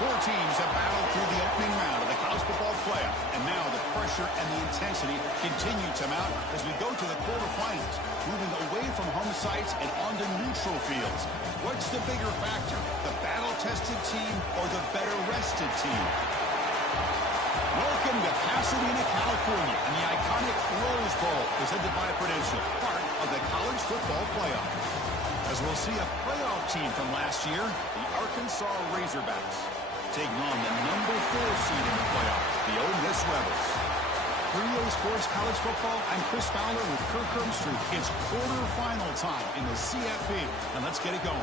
Four teams have battled through the opening round of the college football playoff, and now the pressure and the intensity continue to mount as we go to the quarterfinals, moving away from home sites and onto neutral fields. What's the bigger factor, the battle-tested team or the better-rested team? Welcome to Pasadena, California, and the iconic Rose Bowl, presented by Prudential, part of the college football playoff. As we'll see a playoff team from last year, the Arkansas Razorbacks, taking on the number 4 seed in the playoff, the Ole Miss Rebels. For EA Sports College Football, I'm Chris Fowler with Kirk Herbstreit. It's quarterfinal time in the CFP, and let's get it going.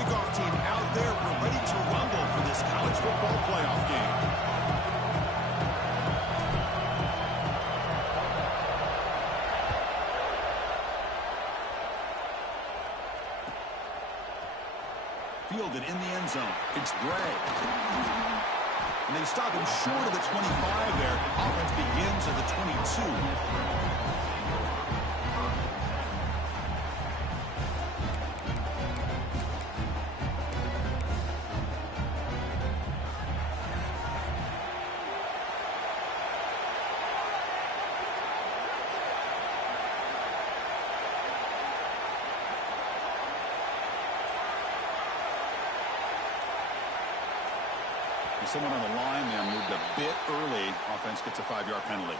Kickoff team out there. We're ready to rumble for this college football playoff game. Fielded in the end zone. It's Gray. And they stop him short of the 25 there. Offense begins at the 22. Someone on the line there moved a bit early. Offense gets a 5-yard penalty.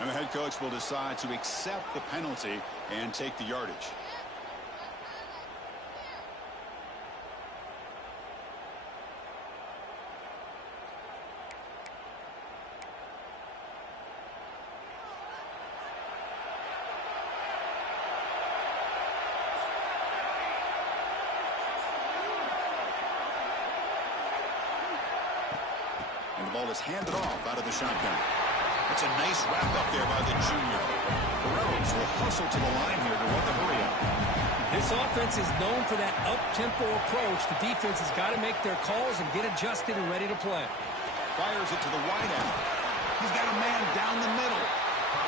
And the head coach will decide to accept the penalty and take the yardage. And the ball is handed off out of the shotgun. That's a nice wrap up there by the junior. The Rebels will hustle to the line here to run the hurry up. This offense is known for that up-tempo approach. The defense has got to make their calls and get adjusted and ready to play. Fires it to the wide end. He's got a man down the middle.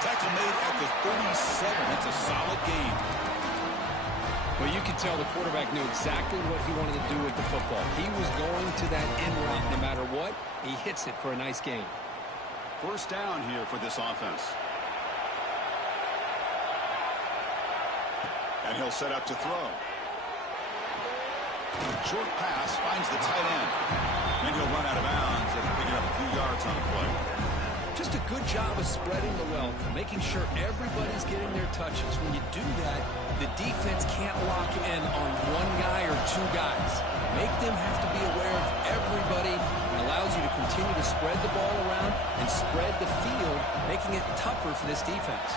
Tackle made at the 37. That's a solid gain. Well, you could tell the quarterback knew exactly what he wanted to do with the football. He was going to that end route no matter what. He hits it for a nice gain. First down here for this offense. And he'll set up to throw. Short pass finds the tight end. And he'll run out of bounds after picking up a few yards on the play. Just a good job of spreading the wealth, making sure everybody's getting their touches. When you do that, the defense can't lock in on one guy or two guys. Make them have to be aware of everybody. It allows you to continue to spread the ball around and spread the field, making it tougher for this defense.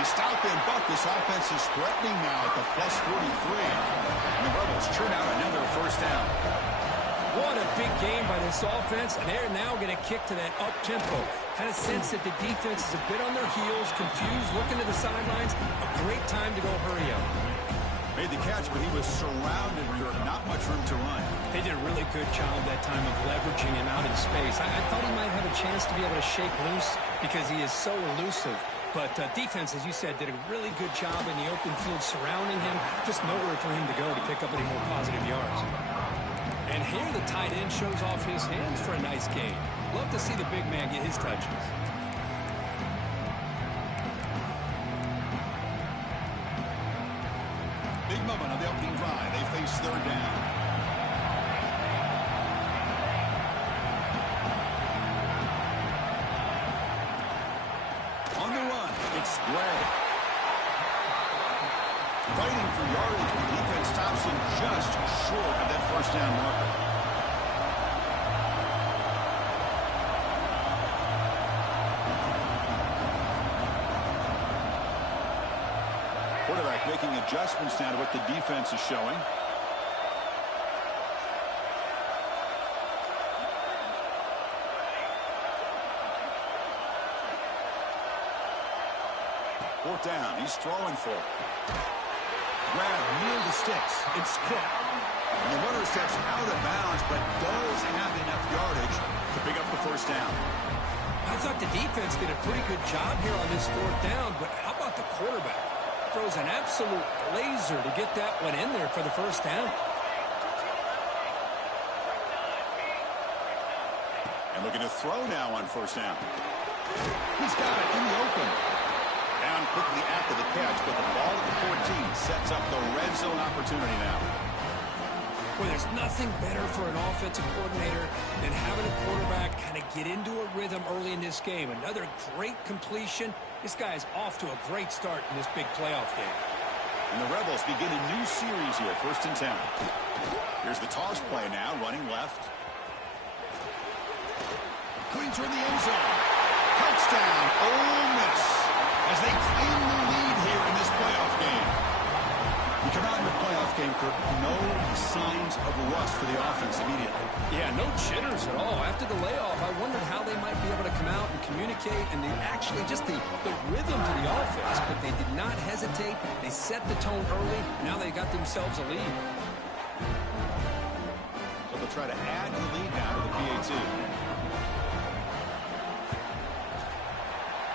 He stopped and bucked. This offense is threatening now at the plus 43. And the Rebels churn out another first down. What a big game by this offense, and they're now going to kick to that up-tempo. Kind of sense that the defense is a bit on their heels, confused, looking to the sidelines. A great time to go hurry up. Made the catch, but he was surrounded. Not much room to run. They did a really good job that time of leveraging him out in space. I thought he might have a chance to be able to shake loose because he is so elusive. But defense, as you said, did a really good job in the open field surrounding him. Just nowhere for him to go to pick up any more positive yards. And here the tight end shows off his hands for a nice game. Love to see the big man get his touches. Big moment on the opening drive. They face third down. On the run, it's Gray. Fighting for yardage, the defense stops him just short of that first down marker. Quarterback making adjustments now to what the defense is showing. Fourth down. He's throwing for it. Grab near the sticks. It's Cook. And the runner steps out of bounds, but does have enough yardage to pick up the first down. I thought the defense did a pretty good job here on this fourth down, but how about the quarterback? Throws an absolute laser to get that one in there for the first down. And looking to throw now on first down. He's got it in the open. Down quickly after the catch, but the ball at the 14 sets up the red zone opportunity now. Well, there's nothing better for an offensive coordinator than having a quarterback kind of get into a rhythm early in this game. Another great completion. This guy is off to a great start in this big playoff game. And the Rebels begin a new series here, 1st and 10. Here's the toss play now, running left. Clean through the end zone. Touchdown, Ole Miss, as they claim the lead here in this playoff game. You come out in the playoff game, Kirk, no signs of rust for the offense immediately. Yeah, no jitters at all. After the layoff, I wondered how they might be able to come out and communicate, and actually just the rhythm to the offense, but they did not hesitate. They set the tone early. Now they got themselves a lead. So they'll try to add the lead now to the PAT.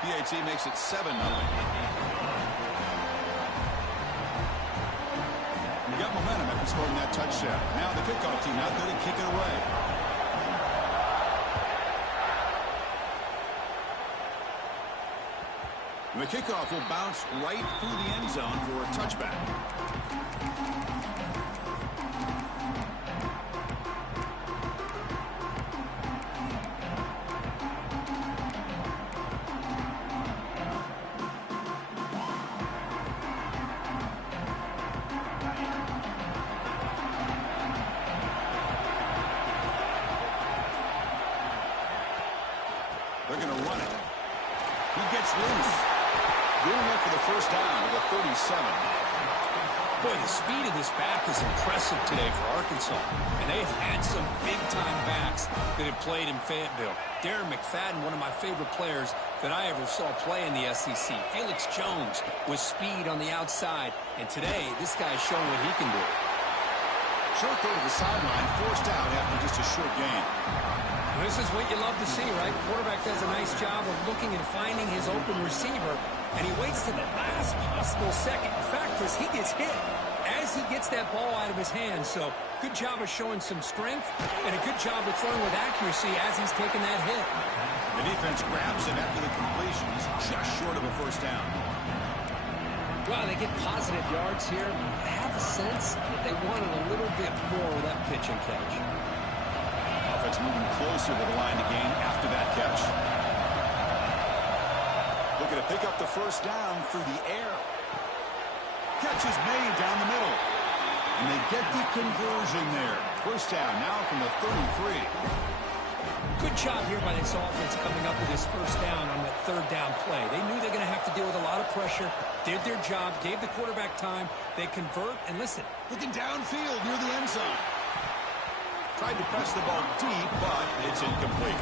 PAT makes it 7-0. You got momentum after scoring that touchdown. Now the kickoff team out there to kick it away. And the kickoff will bounce right through the end zone for a touchback. They're going to run it. He gets loose. Going up for the first down with a 37. Boy, the speed of this back is impressive today for Arkansas. And they've had some big-time backs that have played in Fayetteville. Darren McFadden, one of my favorite players that I ever saw play in the SEC. Felix Jones with speed on the outside. And today, this guy's showing what he can do. Short throw to the sideline, forced out after just a short gain. This is what you love to see, right? Quarterback does a nice job of looking and finding his open receiver, and he waits to the last possible second. In fact, Chris, he gets hit as he gets that ball out of his hands. So good job of showing some strength, and a good job of throwing with accuracy as he's taking that hit. The defense grabs it after the completion. He's just short of a first down. Well, they get positive yards here. I have a sense that they wanted a little bit more of that pitch and catch. Offense moving closer to the line to gain after that catch. Looking to pick up the first down through the air. Catch is made down the middle. And they get the conversion there. First down now from the 33. Good job here by this offense coming up with this first down on that third down play. They knew they were going to have to deal with a lot of pressure, did their job, gave the quarterback time. They convert, and listen. Looking downfield near the end zone. Tried to press the ball deep, but it's incomplete.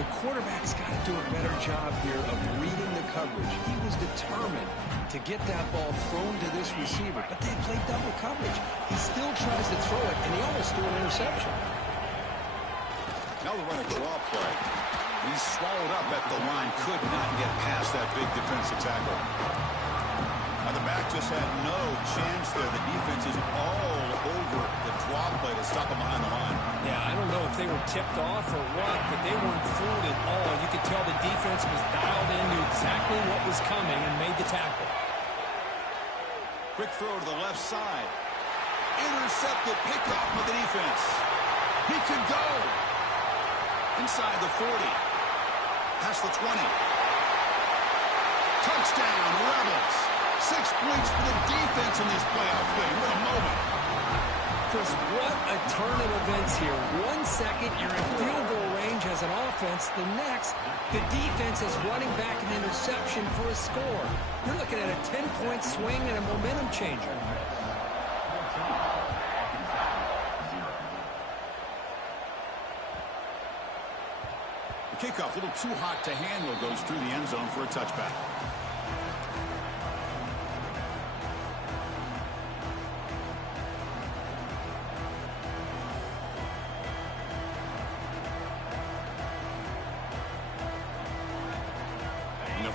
The quarterback's got to do a better job here of reading the coverage. He was determined to get that ball thrown to this receiver, but they played double coverage. He still tries to throw it, and he almost threw an interception. Now they'll run a draw play. He's swallowed up at the line, could not get past that big defensive tackle. Now the back just had no chance there. The defense is all over the draw play to stop him behind the line. Yeah, I don't know if they were tipped off or what, but they weren't fooled at all. You could tell the defense was dialed in, knew exactly what was coming, and made the tackle. Quick throw to the left side. Intercepted, picked off by the defense. He could go. Inside the 40. Past the 20. Touchdown, Rebels. 6 points for the defense in this playoff game. What a moment. Chris, what a turn of events here. 1 second, you're in field goal range as an offense. The next, the defense is running back an interception for a score. You're looking at a 10-point swing and a momentum changer. The kickoff, a little too hot to handle, goes through the end zone for a touchback.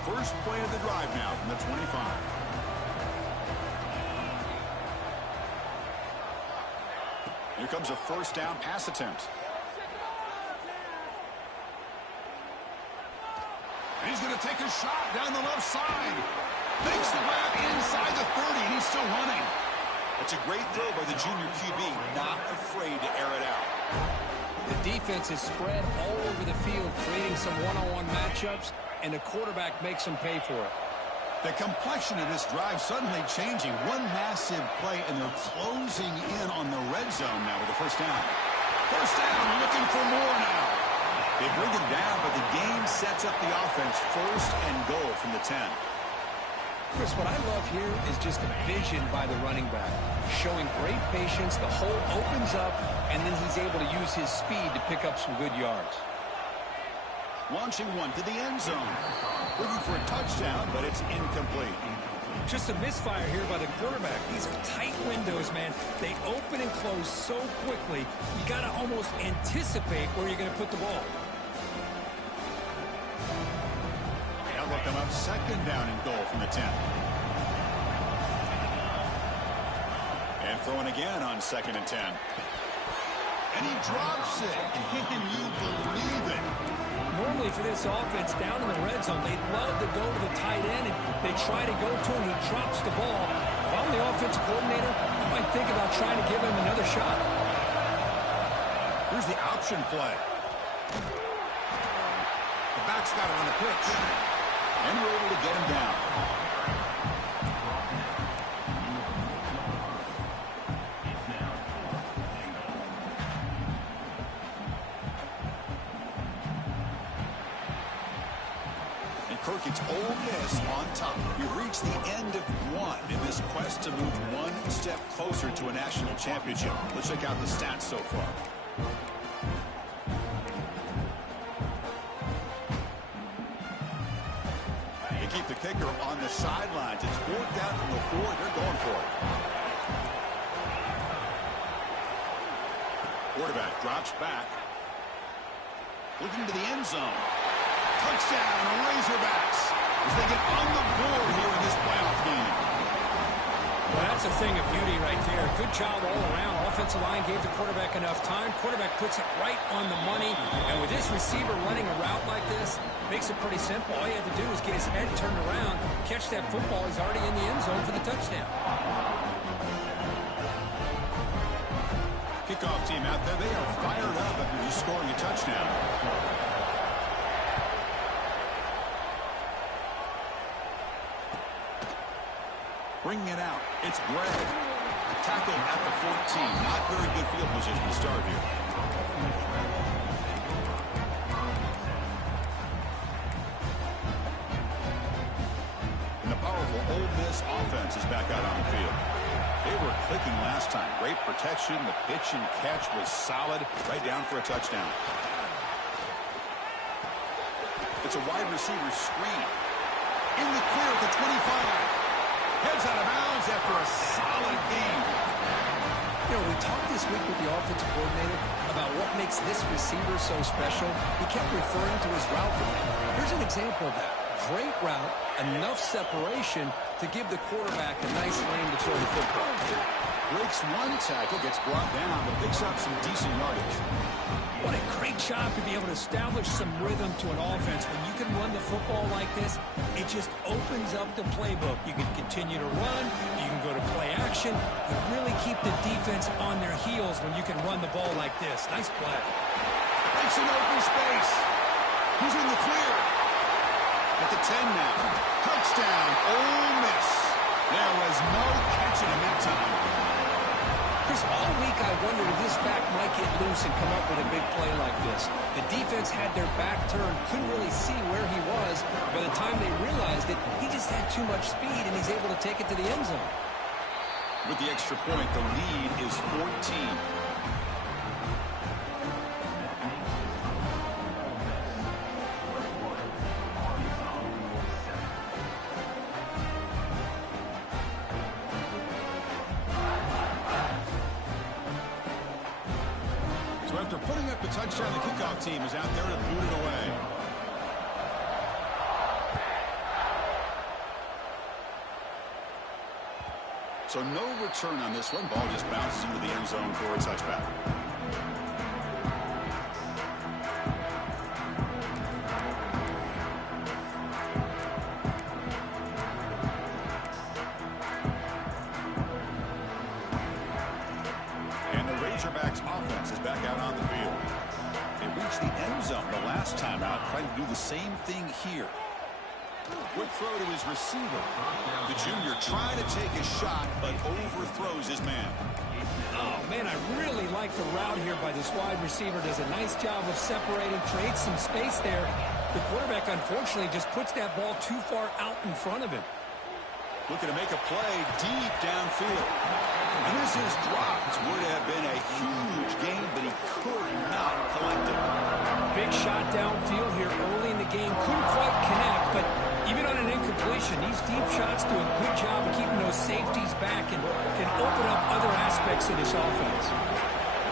first play of the drive now from the 25. Here comes a first down pass attempt. And he's going to take a shot down the left side. Makes the grab inside the 30, and he's still running. That's a great throw by the junior QB, not afraid to air it out. The defense is spread all over the field, creating some one-on-one matchups, and the quarterback makes them pay for it. The complexion of this drive suddenly changing. One massive play, and they're closing in on the red zone now with the first down. First down, looking for more now. They bring it down, but the game sets up the offense first and goal from the 10. Chris, what I love here is just the vision by the running back. Showing great patience, the hole opens up, and then he's able to use his speed to pick up some good yards. Launching one to the end zone. Looking for a touchdown, but it's incomplete. Just a misfire here by the quarterback. These are tight windows, man. They open and close so quickly, you got to almost anticipate where you're going to put the ball. Now they'll come up second down and goal from the 10. And throwing again on second and 10. And he drops it. Can you believe it? Normally for this offense, down in the red zone, they love to go to the tight end, and they try to go to him. He drops the ball. If I'm the offensive coordinator, I might think about trying to give him another shot. Here's the option play. The back's got it on the pitch. And we're able to get him down. Kirk, it's Ole Miss on top. We've reached the end of one in this quest to move one step closer to a national championship. Let's check out the stats so far. They keep the kicker on the sidelines. It's fourth down from the 4. They're going for it. Quarterback drops back. Looking to the end zone. Touchdown, Razorbacks, as they get on the board here in this playoff game. Well, that's a thing of beauty right there. Good job all around. Offensive line gave the quarterback enough time. Quarterback puts it right on the money. And with this receiver running a route like this, makes it pretty simple. All you have to do is get his head turned around, catch that football. He's already in the end zone for the touchdown. Kickoff team out there, they are fired up after just scoring a touchdown. Bringing it out. It's Bray. Tackled at the 14. Not very good field position to start here. And the powerful Ole Miss offense is back out on the field. They were clicking last time. Great protection. The pitch and catch was solid. Right down for a touchdown. It's a wide receiver screen. In the clear at the 25. Heads out of bounds after a solid game. You know, we talked this week with the offensive coordinator about what makes this receiver so special. He kept referring to his route running. Here's an example of that. Great route, enough separation to give the quarterback a nice lane to throw the football. Breaks one tackle, gets brought down, but picks up some decent yardage. What a great job to be able to establish some rhythm to an offense. When you can run the football like this, it just opens up the playbook. You can continue to run. You can go to play action. You really keep the defense on their heels when you can run the ball like this. Nice play. Breaks an open space. Who's in the clear? At the 10 now. Touchdown, Ole Miss. There was no catching him that time. Chris, all week I wondered if this back might get loose and come up with a big play like this. The defense had their back turned, couldn't really see where he was. By the time they realized it, he just had too much speed, and he's able to take it to the end zone. With the extra point, the lead is 14. After putting up the touchdown, the kickoff team is out there to boot it away. So no return on this one. Ball just bounces into the end zone for a touchback. And the Razorbacks offense is back out on the field. They reached the end zone the last time out, trying to do the same thing here. Quick throw to his receiver. The junior trying to take a shot, but overthrows his man. Oh, man, I really like the route here by this wide receiver. Does a nice job of separating, creates some space there. The quarterback, unfortunately, just puts that ball too far out in front of him. Looking to make a play deep downfield. And this is dropped. Would have been a huge gain, but he could not collect it. Big shot downfield here early in the game. Couldn't quite connect, but even on an incompletion, these deep shots do a good job of keeping those safeties back and can open up other aspects of this offense.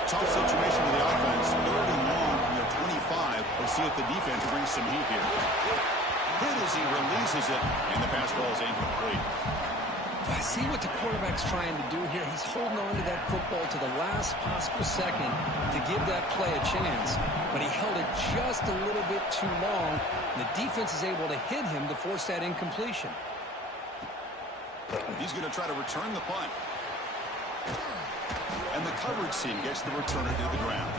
Tough situation for the offense. 3rd and long from their 25. We'll see if the defense brings some heat here. Hit as he releases it, and the pass ball is incomplete. I see what the quarterback's trying to do here. He's holding on to that football to the last possible second to give that play a chance. But he held it just a little bit too long. The defense is able to hit him to force that incompletion. He's going to try to return the punt. And the coverage team gets the returner to the ground.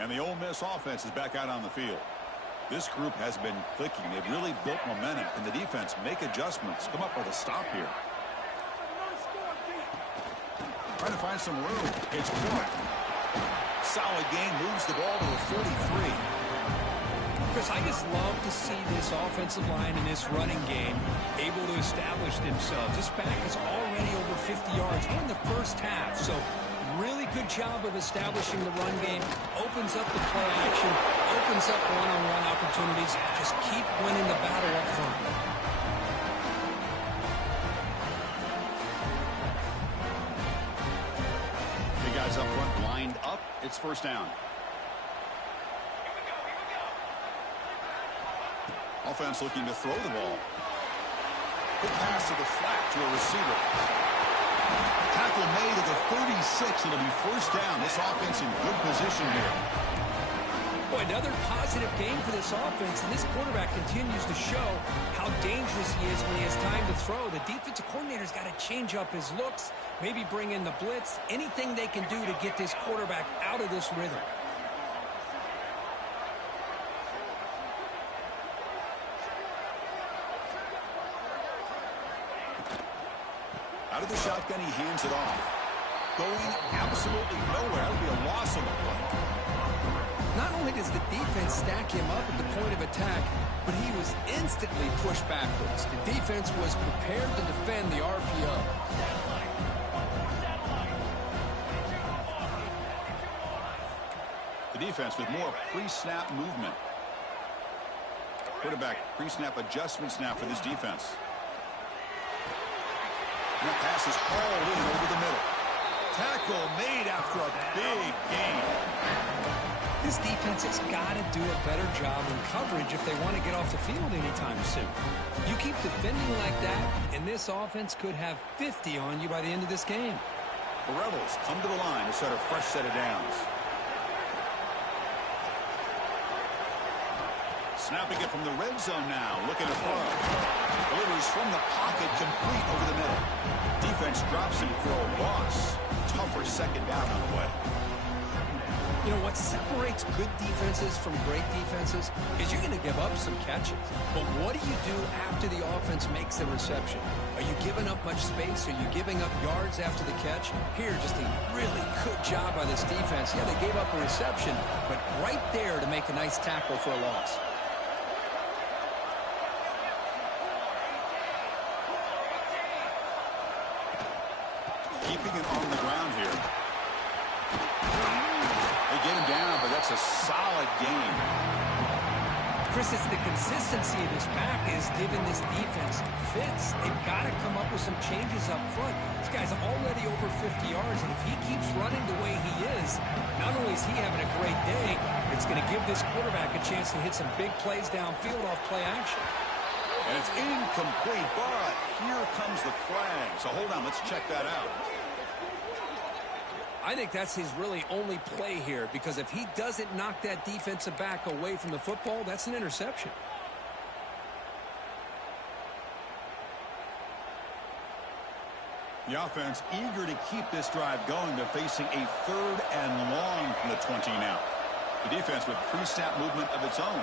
And the Ole Miss offense is back out on the field. This group has been clicking. They've really built momentum. Can the defense make adjustments? Come up with a stop here. Trying to find some room. It's caught. Solid gain. Moves the ball to the 43. Chris, I just love to see this offensive line in this running game able to establish themselves. This back is already over 50 yards in the first half. So really good job of establishing the run game. Opens up the play action. Opens up one-on-one opportunities. Just keep winning the battle up front. Big guys up front lined up. It's first down. Offense looking to throw the ball. Good pass to the flat to a receiver. Tackle made at the 36. It'll be first down. This offense in good position here. Boy, another positive game for this offense, and this quarterback continues to show how dangerous he is when he has time to throw. The defensive coordinator's got to change up his looks, maybe bring in the blitz, anything they can do to get this quarterback out of this rhythm. Out of the shotgun, he hands it off. Going absolutely nowhere. That'll be a loss on the play. Not only does the defense stack him up at the point of attack, but he was instantly pushed backwards. The defense was prepared to defend the RPO. The defense with more pre-snap movement. Quarterback pre-snap adjustments now for this defense. And that pass is hauled in over the middle. Tackle made after a big gain. This defense has got to do a better job in coverage if they want to get off the field anytime soon. You keep defending like that, and this offense could have 50 on you by the end of this game. The Rebels come to the line to set a fresh set of downs. Snapping it from the red zone now, looking to throw. Delivers from the pocket, complete over the middle. Defense drops it for a loss. Tougher second down on the way. You know, what separates good defenses from great defenses is you're going to give up some catches. But what do you do after the offense makes the reception? Are you giving up much space? Are you giving up yards after the catch? Here, just a really good job by this defense. Yeah, they gave up a reception, but right there to make a nice tackle for a loss. Keeping it on the ground here. They get him down, but that's a solid gain. Chris, it's the consistency of this back is giving this defense fits. They've got to come up with some changes up front. This guy's already over 50 yards, and if he keeps running the way he is, not only is he having a great day, it's going to give this quarterback a chance to hit some big plays downfield off play action. And it's incomplete, but here comes the flag. So hold on, let's check that out. I think that's his really only play here, because if he doesn't knock that defensive back away from the football, that's an interception. The offense eager to keep this drive going. They're facing a 3rd and long from the 20 now. The defense with pre-snap movement of its own.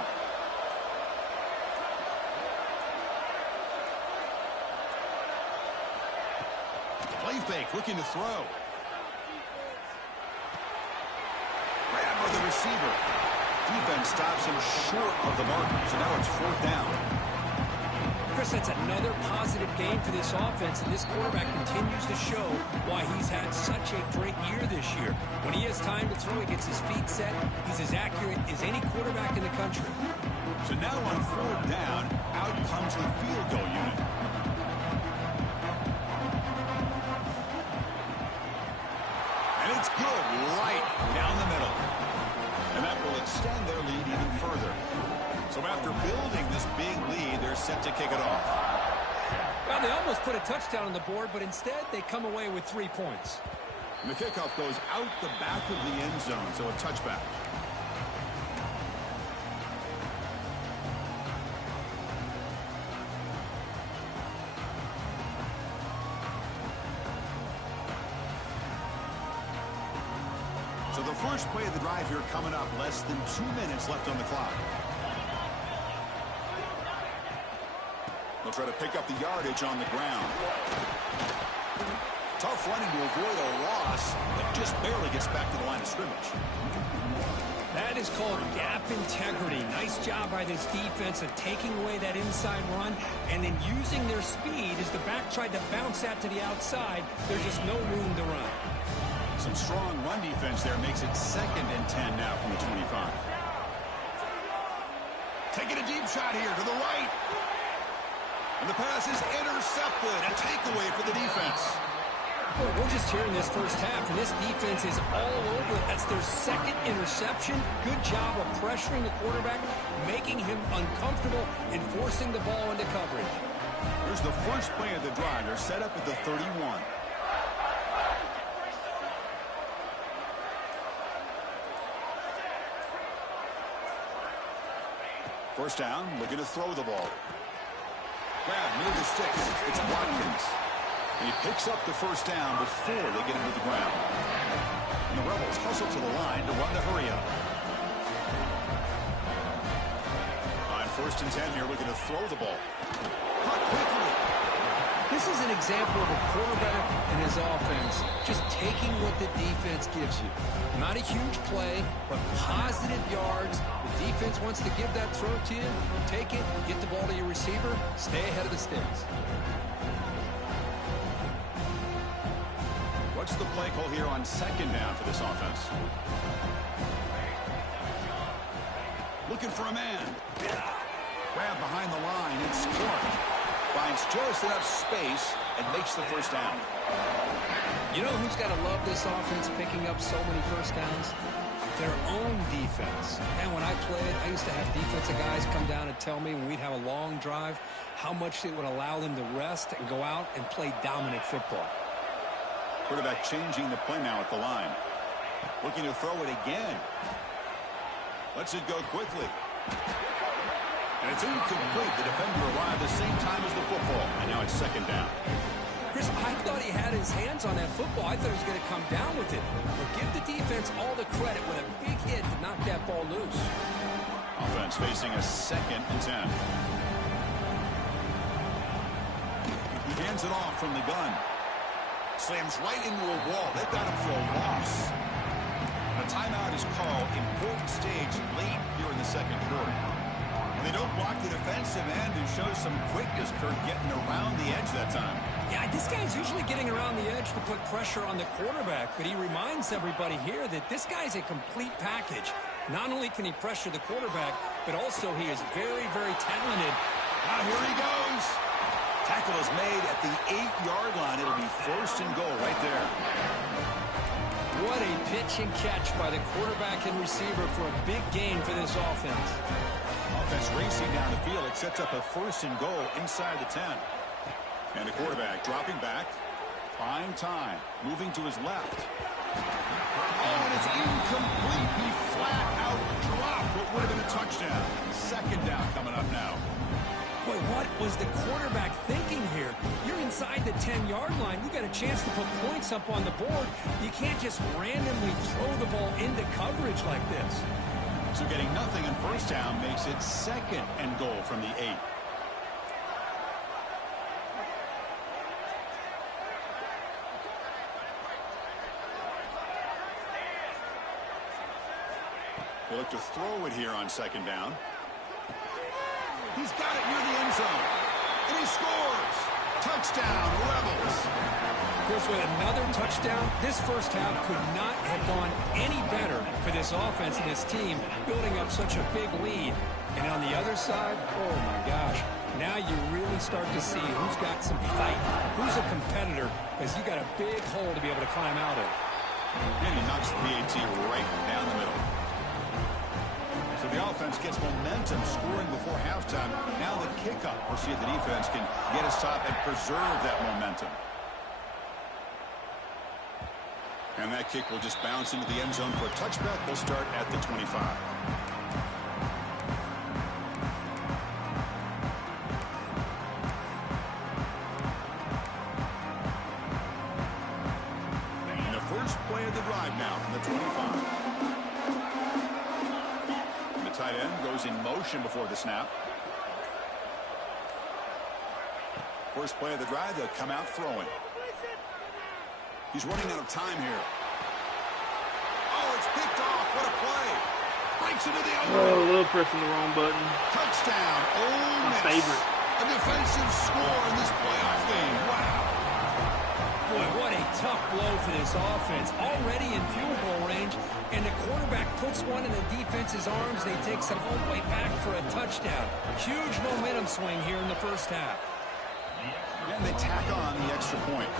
Play fake, looking to throw. Grab by the receiver. Defense stops him short of the mark, so now it's 4th down. Chris, that's another positive game for this offense, and this quarterback continues to show why he's had such a great year this year. When he has time to throw, he gets his feet set. He's as accurate as any quarterback in the country. So now on 4th down, out comes the field goal unit. And it's good right down the middle. And that will extend their lead even further. So after building this big lead, they're set to kick it off. Well, they almost put a touchdown on the board, but instead they come away with 3 points. And the kickoff goes out the back of the end zone, so a touchback. So the first play of the drive here coming up, less than 2 minutes left on the clock. They'll try to pick up the yardage on the ground. Tough running to avoid a loss, but just barely gets back to the line of scrimmage. That is called gap integrity. Nice job by this defense of taking away that inside run and then using their speed as the back tried to bounce that to the outside. There's just no room to run. Some strong run defense there makes it 2nd and 10 now from the 25. Taking a deep shot here to the right. And the pass is intercepted. A takeaway for the defense. Well, we're just here in this first half, and this defense is all over it. That's their 2nd interception. Good job of pressuring the quarterback, making him uncomfortable, and forcing the ball into coverage. Here's the first play of the drive. They're set up at the 31. First down, looking to throw the ball. Grab near the sticks. It's Watkins. And he picks up the first down before they get him to the ground. And the Rebels hustle to the line to run the hurry up. On 1st and 10 here, looking to throw the ball. Caught quickly. This is an example of a quarterback and his offense just taking what the defense gives you. Not a huge play, but positive yards. The defense wants to give that throw to you. Take it, get the ball to your receiver, stay ahead of the sticks. What's the play call here on 2nd down for this offense? Looking for a man. Grab behind the line. It's Clark. Finds just enough space and makes the first down. You know who's got to love this offense picking up so many first downs? Their own defense. And when I played, I used to have defensive guys come down and tell me when we'd have a long drive how much it would allow them to rest and go out and play dominant football. Quarterback changing the play now at the line. Looking to throw it again. Lets it go quickly. And it's incomplete. The defender arrived at the same time as the football. And now it's 2nd down. Chris, I thought he had his hands on that football. I thought he was going to come down with it. But give the defense all the credit with a big hit to knock that ball loose. Offense facing a 2nd and 10. He hands it off from the gun. Slams right into a wall. They've got him for a loss. A timeout is called. Important stage late here in the 2nd quarter. And they don't block the defensive end and show some quickness, Kirk, getting around the edge that time. Yeah, this guy's usually getting around the edge to put pressure on the quarterback, but he reminds everybody here that this guy's a complete package. Not only can he pressure the quarterback, but also he is very, very talented. Now here he goes. Tackle is made at the 8-yard line. It'll be 1st and goal right there. What a pitch and catch by the quarterback and receiver for a big gain for this offense. Offense racing down the field. It sets up a 1st and goal inside the 10. And the quarterback dropping back. Buying time. Moving to his left. Oh, and it's incomplete. He flat out dropped what would have been a touchdown. 2nd down coming up now. Boy, what was the quarterback thinking here? You're inside the 10-yard line. You got a chance to put points up on the board. You can't just randomly throw the ball into coverage like this. So getting nothing on 1st down makes it 2nd and goal from the 8. They look to throw it here on 2nd down. He's got it near the end zone. And he scores. Touchdown, Rebels. Of course, with another touchdown, this first half could not have gone any better for this offense and this team, building up such a big lead. And on the other side, oh my gosh, now you really start to see who's got some fight, who's a competitor, because you got a big hole to be able to climb out of. And he knocks the PAT right down the middle. So the offense gets momentum scoring before halftime. Now the kickoff. We'll see if the defense can get a stop and preserve that momentum. And that kick will just bounce into the end zone for a touchback. We'll start at the 25. And the first play of the drive now from the 25. Tight end goes in motion before the snap. First play of the drive, they'll come out throwing. He's running out of time here. Oh, it's picked off. What a play. Breaks into the open. Oh, a little pressing the wrong button. Touchdown. Ole My Miss. favorite. A defensive score in this playoff game. Wow. Boy, what a tough blow for this offense. Already in field goal range, and the quarterback puts one in the defense's arms. They take some all the way back for a touchdown. Huge momentum swing here in the first half. And they tack on the extra point.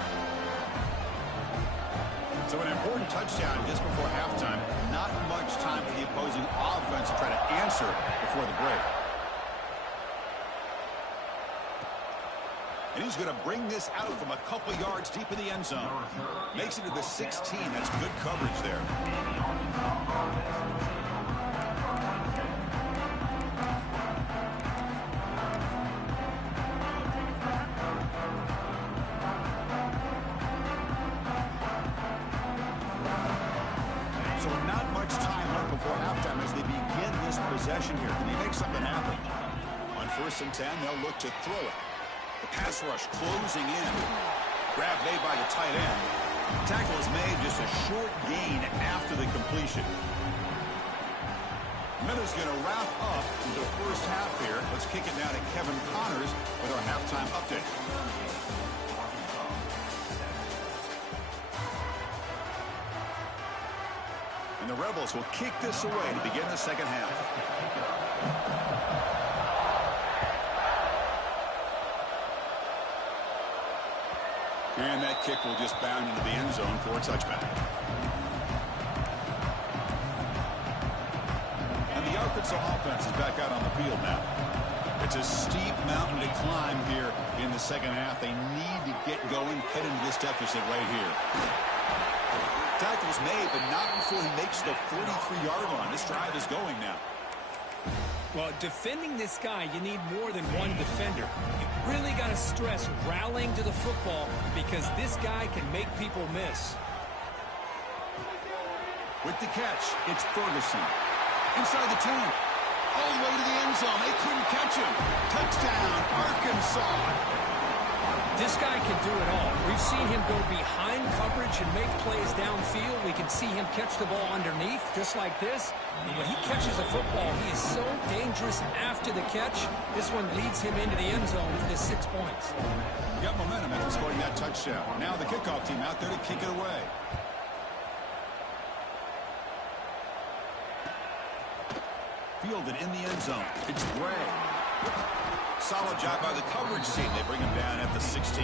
So an important touchdown just before halftime. Not much time for the opposing offense to try to answer before the break. And he's going to bring this out from a couple yards deep in the end zone. Makes it to the 16. That's good coverage there. So not much time left before halftime as they begin this possession here. Can they make something happen? On 1st and 10, they'll look to throw it. The pass rush closing in. Grab made by the tight end. Tackle is made, just a short gain after the completion. Miller's going to wrap up the first half here. Let's kick it now to Kevin Connors with our halftime update. And the Rebels will kick this away to begin the second half. And that kick will just bound into the end zone for a touchback. And the Arkansas offense is back out on the field now. It's a steep mountain to climb here in the second half. They need to get going, head into this deficit right here. Tackle's made, but not before he makes the 43-yard line. This drive is going now. Well, defending this guy, you need more than one defender. You really got to stress rallying to the football because this guy can make people miss. With the catch, it's Ferguson. Inside the 10. All the way to the end zone. They couldn't catch him. Touchdown, Arkansas. This guy can do it all. We've seen him go behind coverage and make plays downfield. We can see him catch the ball underneath, just like this. And when he catches a football, he is so dangerous after the catch. This one leads him into the end zone for the 6 points. Got momentum after scoring that touchdown. Now the kickoff team out there to kick it away. Fielded in the end zone. It's Gray. Solid job by the coverage team. They bring him down at the 16.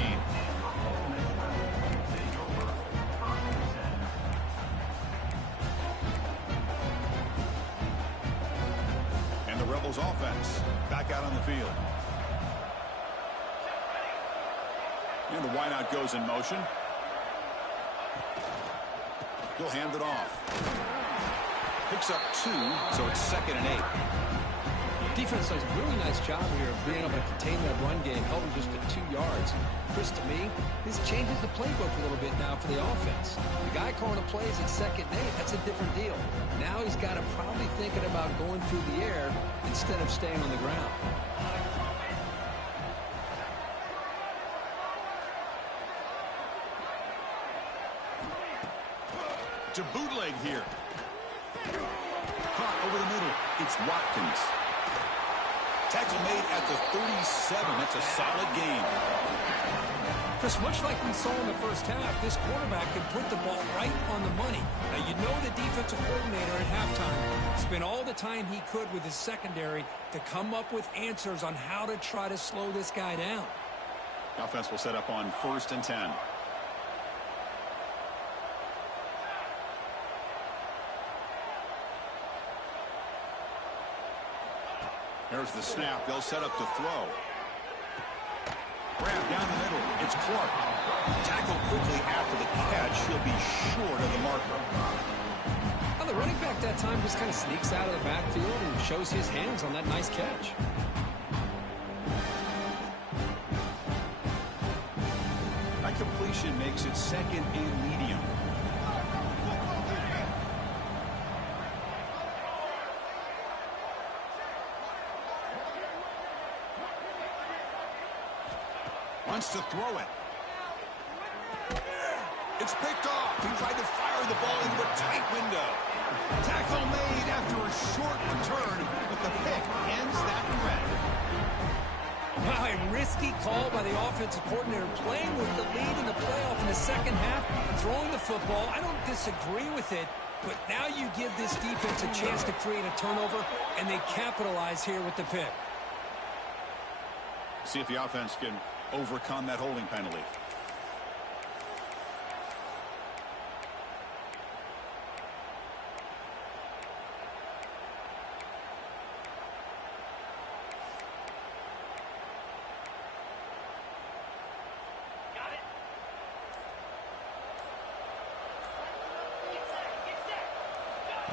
And the Rebels offense back out on the field. And the wideout goes in motion. He'll hand it off. Picks up 2, so it's 2nd and 8. Defense does a really nice job here of being able to contain that run game, held him just to 2 yards. Chris, to me, this changes the playbook a little bit now for the offense. The guy calling the plays at 2nd and 8, that's a different deal. Now he's got to probably thinking about going through the air instead of staying on the ground. To bootleg here. Caught over the middle. It's Watkins. Tackle made at the 37. That's a solid gain. Chris, much like we saw in the first half, this quarterback can put the ball right on the money. Now, you know the defensive coordinator at halftime spent all the time he could with his secondary to come up with answers on how to try to slow this guy down. The offense will set up on 1st and 10. There's the snap. They'll set up to throw. Grab down the middle. It's Clark. Tackled quickly after the catch. He'll be short of the marker. Well, the running back that time just kind of sneaks out of the backfield and shows his hands on that nice catch. That completion makes it 2nd and medium. Wants to throw it. It's picked off. He tried to fire the ball into a tight window. Tackle made after a short return, but the pick ends that threat. Wow, a risky call by the offensive coordinator, playing with the lead in the playoff in the second half, throwing the football. I don't disagree with it, but now you give this defense a chance to create a turnover, and they capitalize here with the pick. See if the offense can overcome that holding penalty.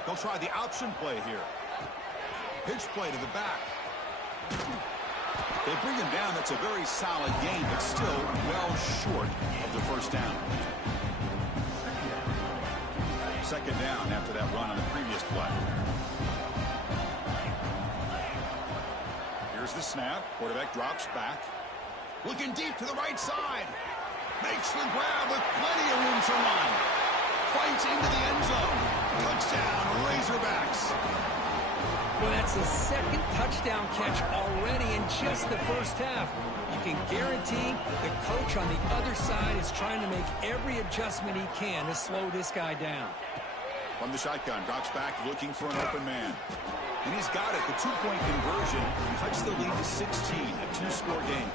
They'll try the option play here. Pitch play to the back. They bring him down. That's a very solid gain, but still well short of the first down. 2nd down after that run on the previous play. Here's the snap. Quarterback drops back. Looking deep to the right side. Makes the grab with plenty of room to run. Fights into the end zone. Touchdown, Razorbacks. Well, that's the 2nd touchdown catch already in just the first half. You can guarantee the coach on the other side is trying to make every adjustment he can to slow this guy down. From the shotgun, drops back looking for an open man. And he's got it. The 2-point conversion cuts the lead to 16, a 2-score game.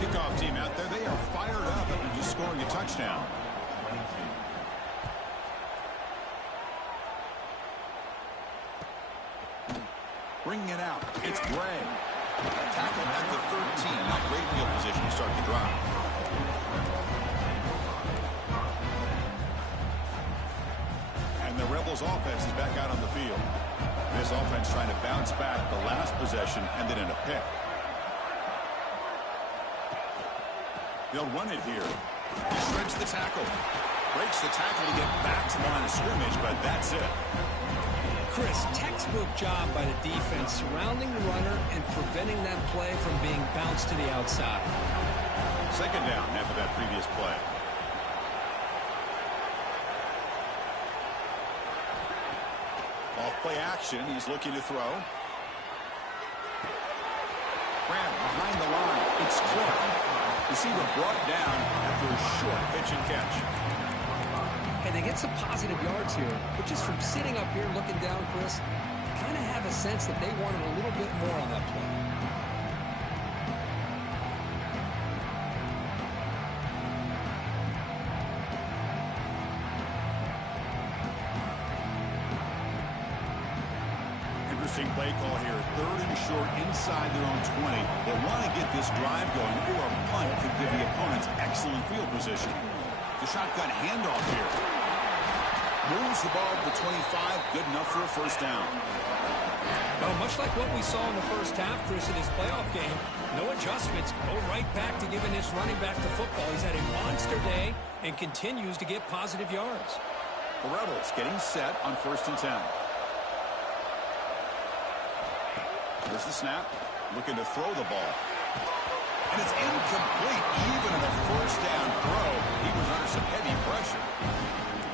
Kickoff team out there, they are fired up after just scoring a touchdown. Bringing it out. It's Gray. Tackle at the 13. Now great field position to start the drive. And the Rebels offense is back out on the field. This offense trying to bounce back. The last possession ended in a pick. They'll run it here. He shreds the tackle. Breaks the tackle to get back to the line of scrimmage, but that's it. Chris, textbook job by the defense surrounding the runner and preventing that play from being bounced to the outside. 2nd down after that previous play. Off play action. He's looking to throw. Grab behind the line. It's Clark. Receiver brought down after a short pitch and catch. And they get some positive yards here, but just from sitting up here looking down, Chris, you kind kind of have a sense that they wanted a little bit more on that play. Interesting play call here. 3rd and short inside their own 20. They want to get this drive going, or a punt could give the opponents excellent field position. The shotgun handoff here. Moves the ball to the 25. Good enough for a first down. Well, much like what we saw in the first half, Chris, in this playoff game, no adjustments. Go right back to giving this running back the football. He's had a monster day and continues to get positive yards. The Rebels getting set on 1st and 10. There's the snap. Looking to throw the ball. And it's incomplete. Even in a first down throw, he was under some heavy pressure.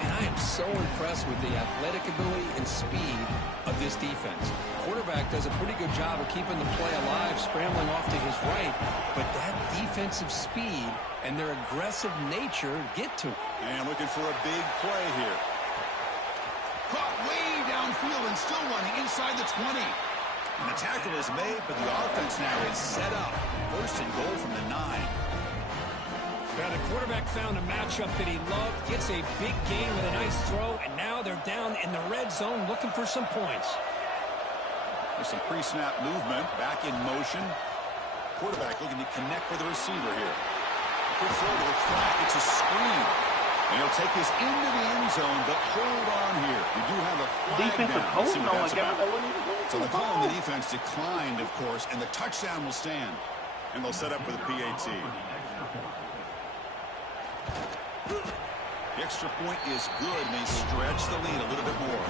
And I am so impressed with the athletic ability and speed of this defense. Quarterback does a pretty good job of keeping the play alive, scrambling off to his right. But that defensive speed and their aggressive nature get to him. And looking for a big play here. Caught way downfield and still running inside the 20. And the tackle is made, but the offense now is set up. 1st and goal from the 9. Now the quarterback found a matchup that he loved, gets a big gain with a nice throw, and now they're down in the red zone looking for some points. There's some pre-snap movement, back in motion. Quarterback looking to connect with the receiver here. A quick throw to the flat, it's a screen. And he'll take this into the end zone, but hold on here. You do have a flag defensive down. holding on like that. So the call on the defense declined, of course, and the touchdown will stand. And they'll set up for the PAT. The extra point is good, and they stretch the lead a little bit more.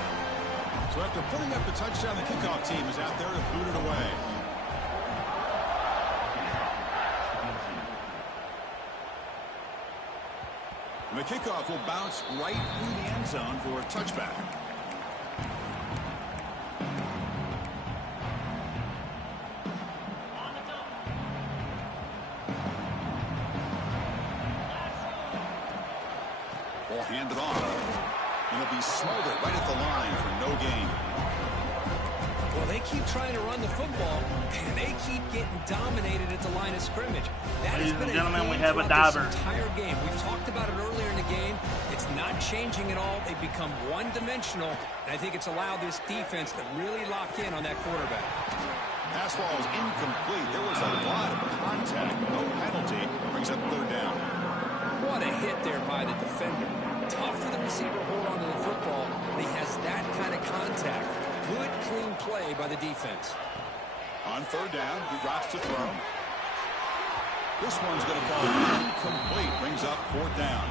So after putting up the touchdown, the kickoff team is out there to boot it away. And the kickoff will bounce right through the end zone for a touchback. Ball handed off. And it'll be smothered right at the line for no gain. Well, they keep trying to run the football, and they keep getting dominated at the line of scrimmage. That Ladies has been and gentlemen, we theme have a throughout diver. this entire game. We've talked about it earlier in the game. It's not changing at all. They've become one-dimensional, and I think it's allowed this defense to really lock in on that quarterback. Pass ball is incomplete. There was a lot of contact. No penalty. Brings up 3rd down. What a hit there by the defender. Tough for the receiver to hold on to the football, but he has that kind of contact. Good, clean play by the defense. On 3rd down, he drops to throw. This one's going to fall incomplete. Brings up 4th down.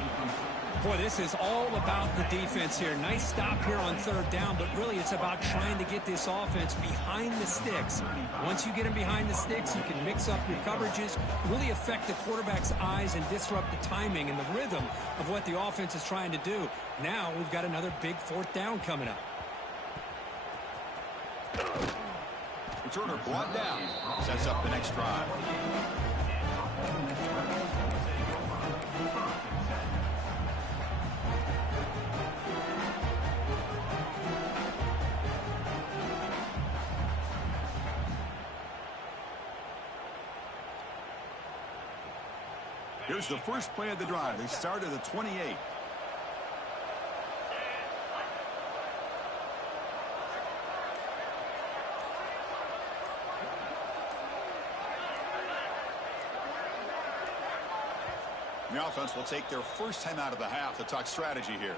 Boy, this is all about the defense here. Nice stop here on 3rd down, but really it's about trying to get this offense behind the sticks. Once you get them behind the sticks, you can mix up your coverages, really affect the quarterback's eyes and disrupt the timing and the rhythm of what the offense is trying to do. Now we've got another big 4th down coming up. Returner brought down. Sets up the next drive. Here's the first play of the drive. They start at the 28. The offense will take their first time out of the half to talk strategy here.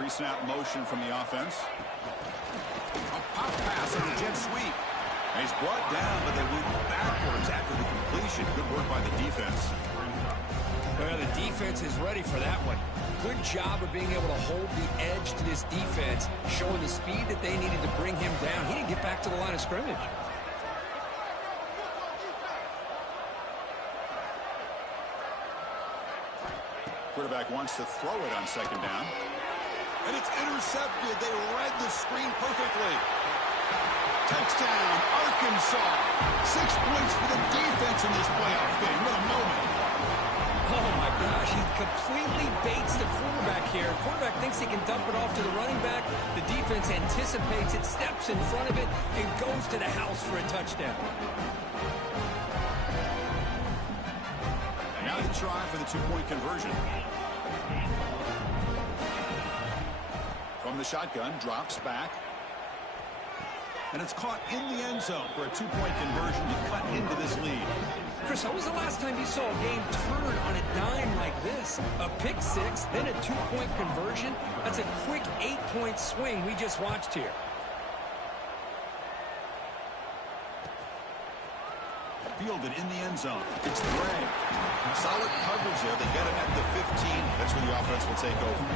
Pre-snap motion from the offense. A pop pass on the jet sweep. And he's brought down, but they went backwards after the completion. Good work by the defense. Well, the defense is ready for that one. Good job of being able to hold the edge to this defense, showing the speed that they needed to bring him down. He didn't get back to the line of scrimmage. Quarterback wants to throw it on 2nd down. And it's intercepted. They read the screen perfectly. Touchdown, Arkansas. 6 points for the defense in this playoff game. What a moment. Oh, my gosh, he completely baits the quarterback here. Quarterback thinks he can dump it off to the running back. The defense anticipates it, steps in front of it, and goes to the house for a touchdown. Now the try for the two-point conversion. From the shotgun, drops back. And it's caught in the end zone for a two-point conversion to cut into this lead. Chris, when was the last time you saw a game turn on a dime like this? A pick six, then a two-point conversion? That's a quick 8-point swing we just watched here. Fielded in the end zone. It's Gray. Solid coverage there. They get him at the 15. That's where the offense will take over.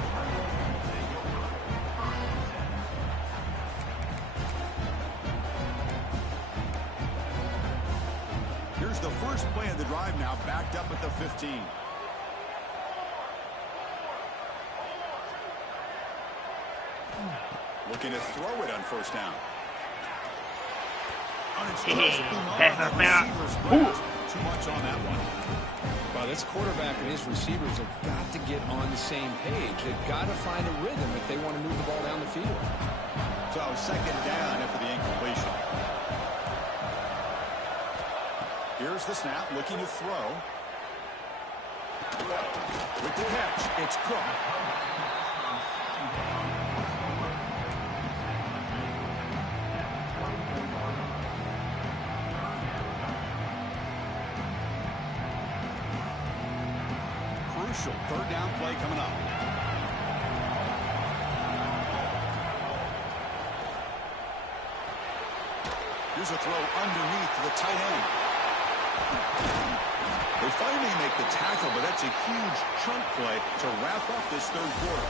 Here's the first play of the drive now, backed up at the 15. Looking to throw it on first down. Too much on that one. Well, this quarterback and his receivers have got to get on the same page. They've got to find a rhythm if they want to move the ball down the field. So second down after the incompletion. Here's the snap, looking to throw. With the catch, it's Cook. Crucial third down play coming up. Here's a throw underneath to the tight end. They finally make the tackle, but that's a huge chunk play to wrap up this third quarter.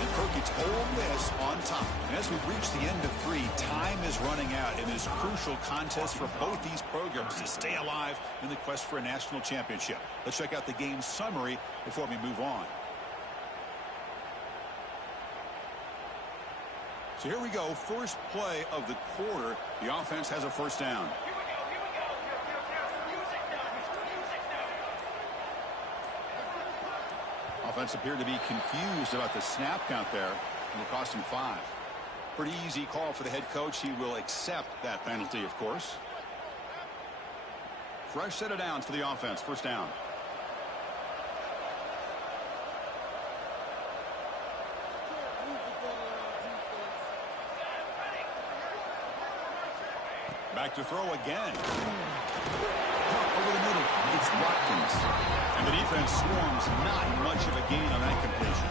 And Kirk gets Ole Miss on top. And as we reach the end of three, time is running out in this crucial contest for both these programs to stay alive in the quest for a national championship. Let's check out the game summary before we move on. So here we go. First play of the quarter. The offense has a first down. Offense appeared to be confused about the snap count there. It will cost him 5. Pretty easy call for the head coach. He will accept that penalty, of course. Fresh set of downs for the offense. First down. Back to throw again. Over the middle, it's Watkins. And the defense swarms, not much of a gain on that completion.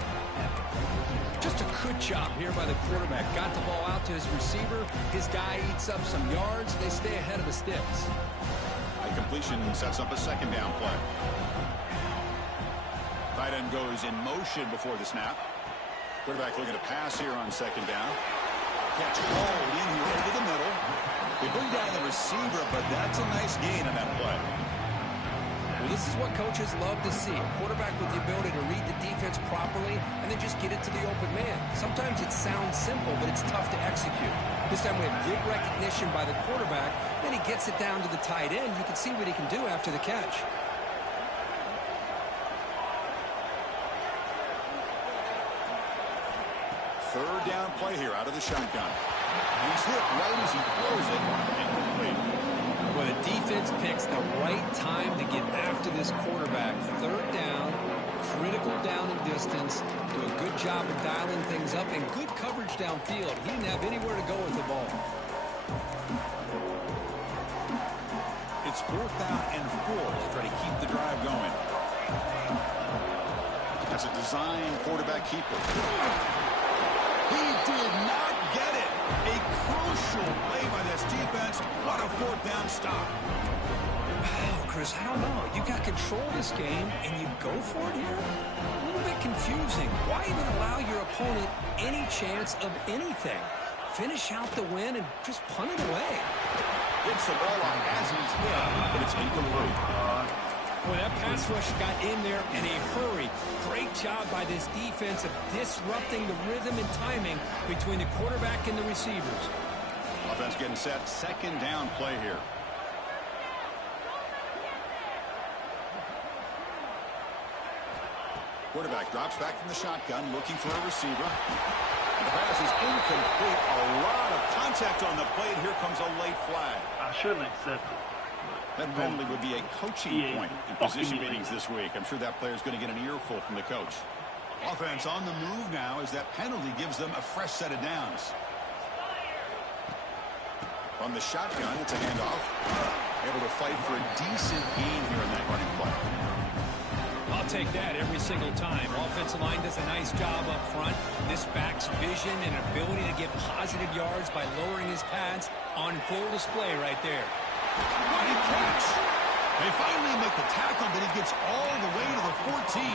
Just a good job here by the quarterback. Got the ball out to his receiver. His guy eats up some yards. They stay ahead of the sticks. A completion sets up a second down play. Tight end goes in motion before the snap. Quarterback looking to pass here on second down. Catch hauled in here over the middle. They bring down the receiver, but that's a nice gain on that play. Well, this is what coaches love to see. A quarterback with the ability to read the defense properly and then just get it to the open man. Sometimes it sounds simple, but it's tough to execute. This time we have good recognition by the quarterback. Then he gets it down to the tight end. You can see what he can do after the catch. Third down play here out of the shotgun. He's hit right as he throws it. Incomplete. Well, the defense picks the right time to get after this quarterback. Third down, critical down and distance. Do a good job of dialing things up and good coverage downfield. He didn't have anywhere to go with the ball. It's 4th down and 4 to try to keep the drive going. That's a design quarterback keeper. He did not get it. A crucial play by this defense. What a 4th down stop. Wow, Chris, I don't know. You got control of this game, and you go for it here? A little bit confusing. Why even allow your opponent any chance of anything? Finish out the win and just punt it away. Gets the ball on as he's hit, but it's incomplete. Well, that pass rush got in there in a hurry. Great job by this defense of disrupting the rhythm and timing between the quarterback and the receivers. Offense getting set. Second down play here. Quarterback drops back from the shotgun, looking for a receiver. The pass is incomplete. A lot of contact on the play, and here comes a late flag. I shouldn't accept it. That probably would be a coaching point in position meetings this week. I'm sure that player's going to get an earful from the coach. Offense on the move now as that penalty gives them a fresh set of downs. From the shotgun, it's a handoff. Able to fight for a decent gain here in that running play. I'll take that every single time. Offensive line does a nice job up front. This back's vision and ability to get positive yards by lowering his pads on full display right there. What a catch! They finally make the tackle, but he gets all the way to the 14.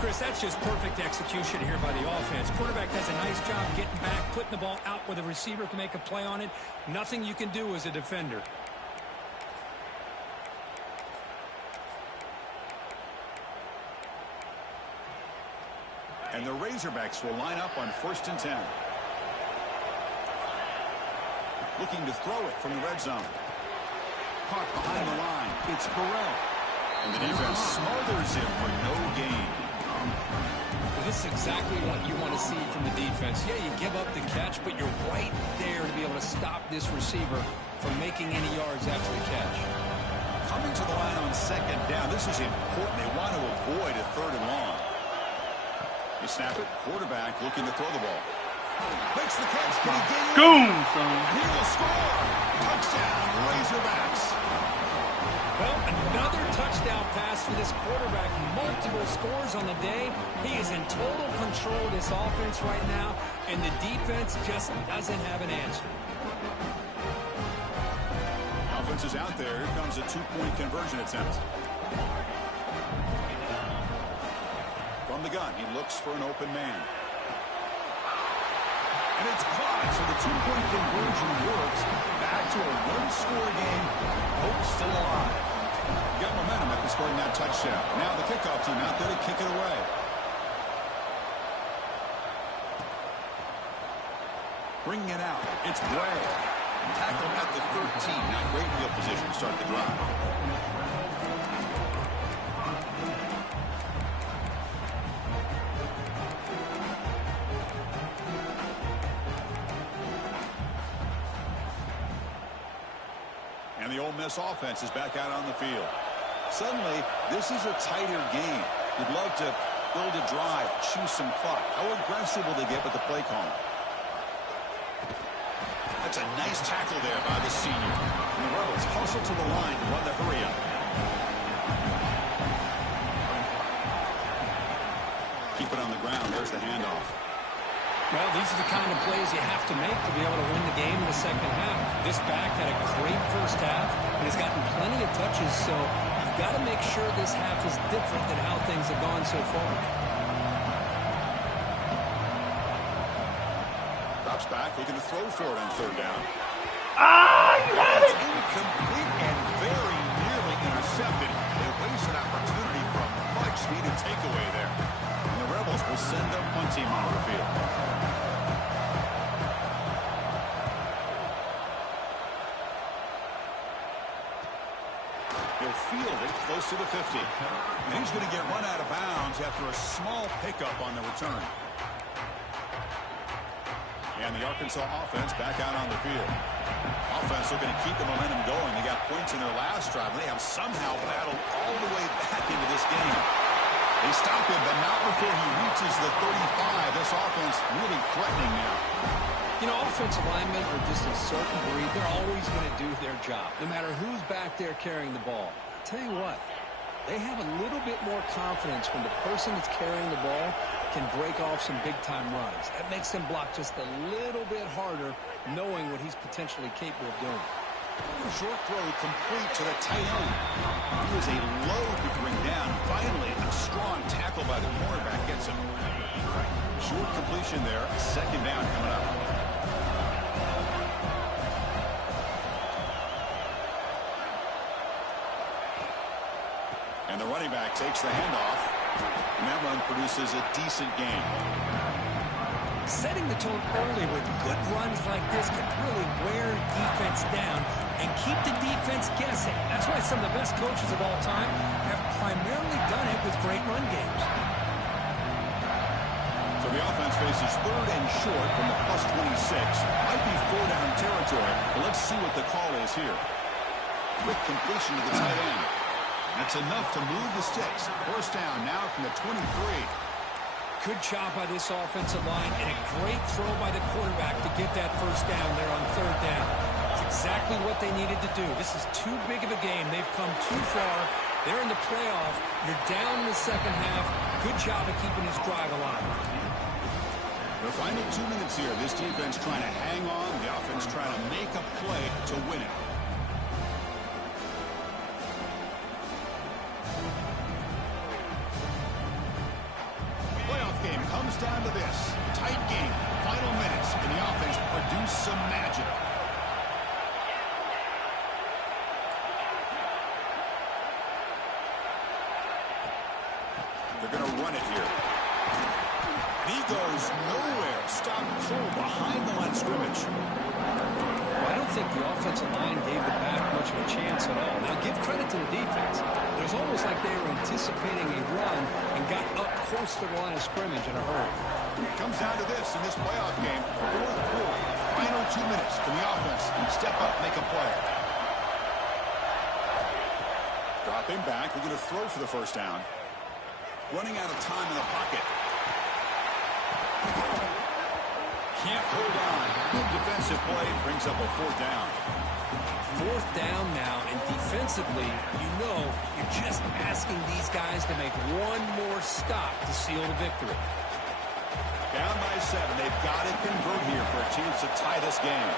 Chris, that's just perfect execution here by the offense. Quarterback does a nice job getting back, putting the ball out where the receiver can make a play on it. Nothing you can do as a defender. And the Razorbacks will line up on 1st and 10. Looking to throw it from the red zone. Caught behind the line. It's Burrell. And the defense smothers him for no gain. Well, this is exactly what you want to see from the defense. Yeah, you give up the catch, but you're right there to be able to stop this receiver from making any yards after the catch. Coming to the line on 2nd down. This is important. They want to avoid a 3rd and long. They snap it. Quarterback looking to throw the ball. Makes the catch. Can he get it? Goon, son. He will score. Touchdown, Razorbacks. Well, another touchdown pass for this quarterback. Multiple scores on the day. He is in total control of this offense right now, and the defense just doesn't have an answer. Offense is out there. Here comes a 2-point conversion attempt. From the gun, he looks for an open man. And it's caught, so the 2-point conversion works. Back to a 1-score game. Hope still alive. Got momentum after scoring that touchdown. Now the kickoff team out there to kick it away. Bringing it out. It's Bray. Tackled at the 13. Now great field position to start the drive. And the Ole Miss offense is back out on the field. Suddenly, this is a tighter game. You'd love to build a drive, choose some clock. How aggressive will they get with the play call? That's a nice tackle there by the senior. And the Rebels hustle to the line to run the hurry up. Keep it on the ground. There's the handoff. Well, these are the kind of plays you have to make to be able to win the game in the second half. This back had a great first half and has gotten plenty of touches, so you've got to make sure this half is different than how things have gone so far. Drops back, looking to throw for it on 3rd down. You had it! Incomplete and very nearly intercepted. They wasted opportunity from much needed takeaway there. And the Rebels will send their punt team onto the field. He'll field it close to the 50. And he's going to get run out of bounds after a small pickup on the return. And the Arkansas offense back out on the field. Offense looking to keep the momentum going. They got points in their last drive. They have somehow battled all the way back into this game. They stop him, but not before he reaches the 35. This offense really threatening now. You know, offensive linemen are just a certain breed. They're always going to do their job, no matter who's back there carrying the ball. I'll tell you what, they have a little bit more confidence when the person that's carrying the ball can break off some big-time runs. That makes them block just a little bit harder, knowing what he's potentially capable of doing. Short throw complete to the tight end. He was a load to bring down. Finally, a strong tackle by the cornerback gets him. Short completion there. 2nd down coming up. And the running back takes the handoff. And that run produces a decent gain. Setting the tone early with good runs like this can really wear defense down and keep the defense guessing. That's why some of the best coaches of all time have primarily done it with great run games. So the offense faces 3rd and short from the +26. Might be 4-down territory, but let's see what the call is here. Quick completion to the tight end. That's enough to move the sticks. 1st down now from the 23. Good job by this offensive line, and a great throw by the quarterback to get that 1st down there on 3rd down. It's exactly what they needed to do. This is too big of a game. They've come too far. They're in the playoff. You're down in the 2nd half. Good job of keeping this drive alive. The final 2 minutes here. This defense trying to hang on. The offense trying to make a play to win it. Playoff game comes down to this. Tight game. Final minutes. And the offense produced some magic. They're going to run it here. He goes nowhere. Stop cold behind the line of scrimmage. Well, I don't think the offensive line gave the back much of a chance at all. Now, give credit to the defense. It was almost like they were anticipating a run and got up close to the line of scrimmage in a hurry. It comes down to this in this playoff game. 4th quarter. Final 2 minutes. Can the offense step up, make a play? Dropping back. They're going to throw for the 1st down. Running out of time in the pocket. Can't hold on. Good defensive play brings up a 4th down. 4th down now, and defensively, you know you're just asking these guys to make one more stop to seal the victory. Down by 7. They've got to convert here for a chance to tie this game.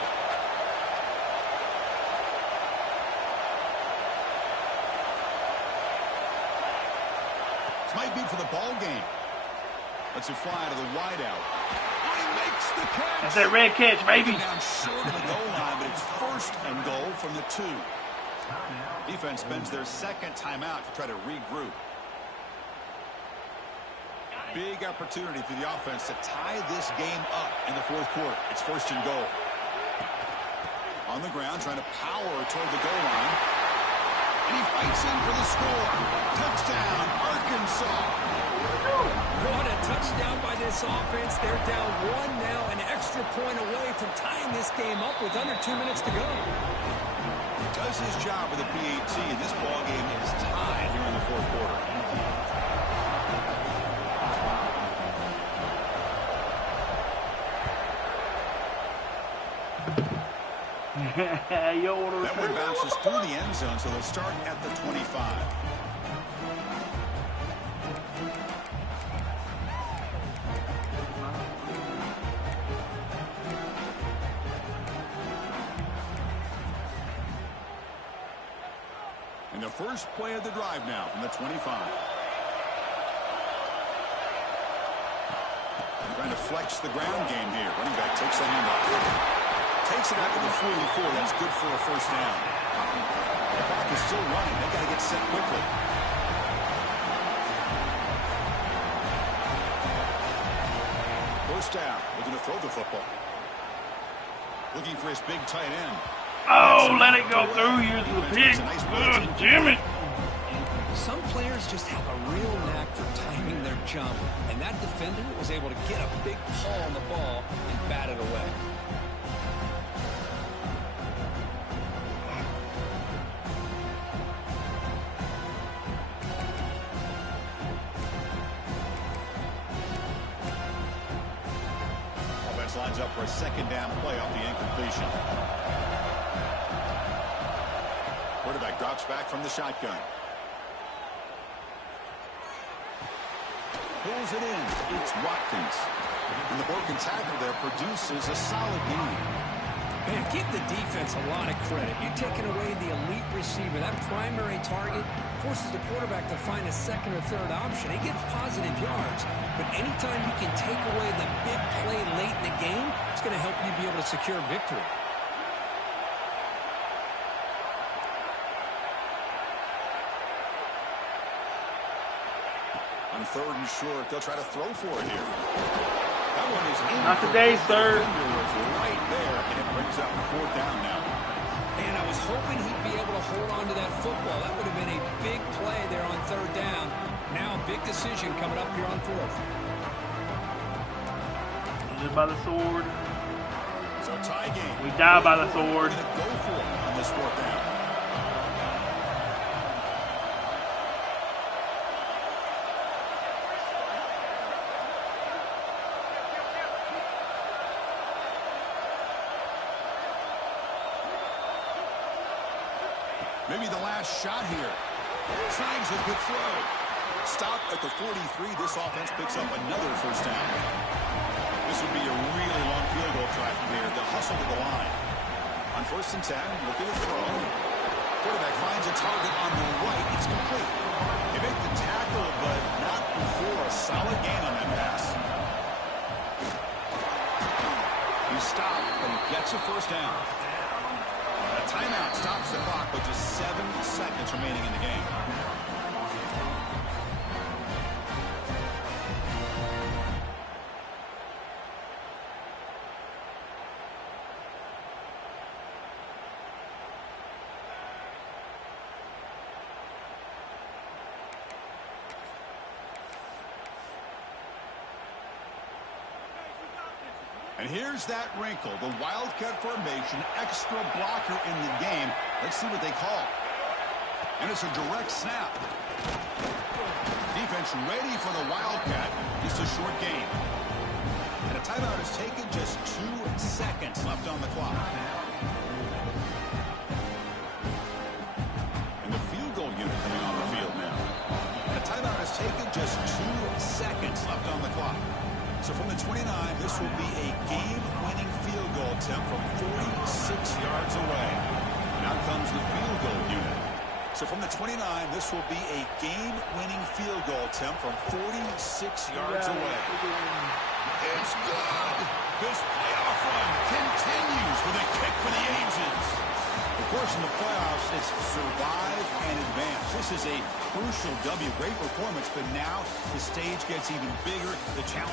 This might be for the ball game. Lets it fly to the wideout. Oh, he makes the catch. That's that red catch, baby. Down short of the goal line, but it's 1st and goal from the 2. Defense spends their 2nd timeout to try to regroup. Big opportunity for the offense to tie this game up in the 4th quarter. It's 1st and goal. On the ground, trying to power toward the goal line. And he fights in for the score. Touchdown, Arkansas. What a touchdown by this offense. They're down 1 now, an extra point away from tying this game up with under 2 minutes to go. Does his job with the PAT. This ball game is tied here in the 4th quarter. That one bounces through the end zone, so they'll start at the 25. And the first play of the drive now from the 25. Trying to flex the ground game here. Running back takes the handoff. Takes it out to the 44. That's good for a 1st down. The clock is still running. They've got to get set quickly. First down. Looking to throw the football. Looking for his big tight end. Oh, let it go through. Here's the pick. Damn it. Some players just have a real knack for timing their jump, and that defender was able to get a big paw on the ball and bat it away. Offense lines up for a 2nd down play off the incompletion. Quarterback drops back from the shotgun. Pulls it in. It's Watkins. And the broken tackle there produces a solid game. Man, give the defense a lot of credit. You're taking away the elite receiver. That primary target forces the quarterback to find a 2nd or 3rd option. He gets positive yards. But anytime you can take away the big play late in the game, it's going to help you be able to secure victory. On 3rd and short, they'll try to throw for it here. That one is in. Not today, sir. Right there, and it brings up 4th down now. And I was hoping he'd be able to hold on on to that football. That would have been a big play there on third down. Now a big decision coming up here on fourth. Live by the sword. So tie game. We die by the sword. Go for it on this fourth down. Maybe the last shot here. Signs a good throw. Stop at the 43. This offense picks up another first down. This would be a really long field goal try from here. They'll hustle to the line. On 1st and 10, look at the throw. Quarterback finds a target on the right. It's complete. They make the tackle, but not before a solid gain on that pass. He stopped, but he gets a first down. A timeout stops the clock with just 7 seconds remaining in the game. And here's that wrinkle, the Wildcat formation, extra blocker in the game. Let's see what they call. And it's a direct snap. Defense ready for the Wildcat. Just a short game. And a timeout is taken, just 2 seconds left on the clock. And the field goal unit coming on the field now. And a timeout is taken, just 2 seconds left on the clock. So from the 29, this will be a game-winning field goal attempt from 46 yards away. Now comes the field goal unit. So from the 29, this will be a game-winning field goal attempt from 46 yards away. It's good. This playoff run continues with a kick for the ages. Of course, in the playoffs, it's survive and advance. This is a crucial W. Great performance, but now the stage gets even bigger. The challenge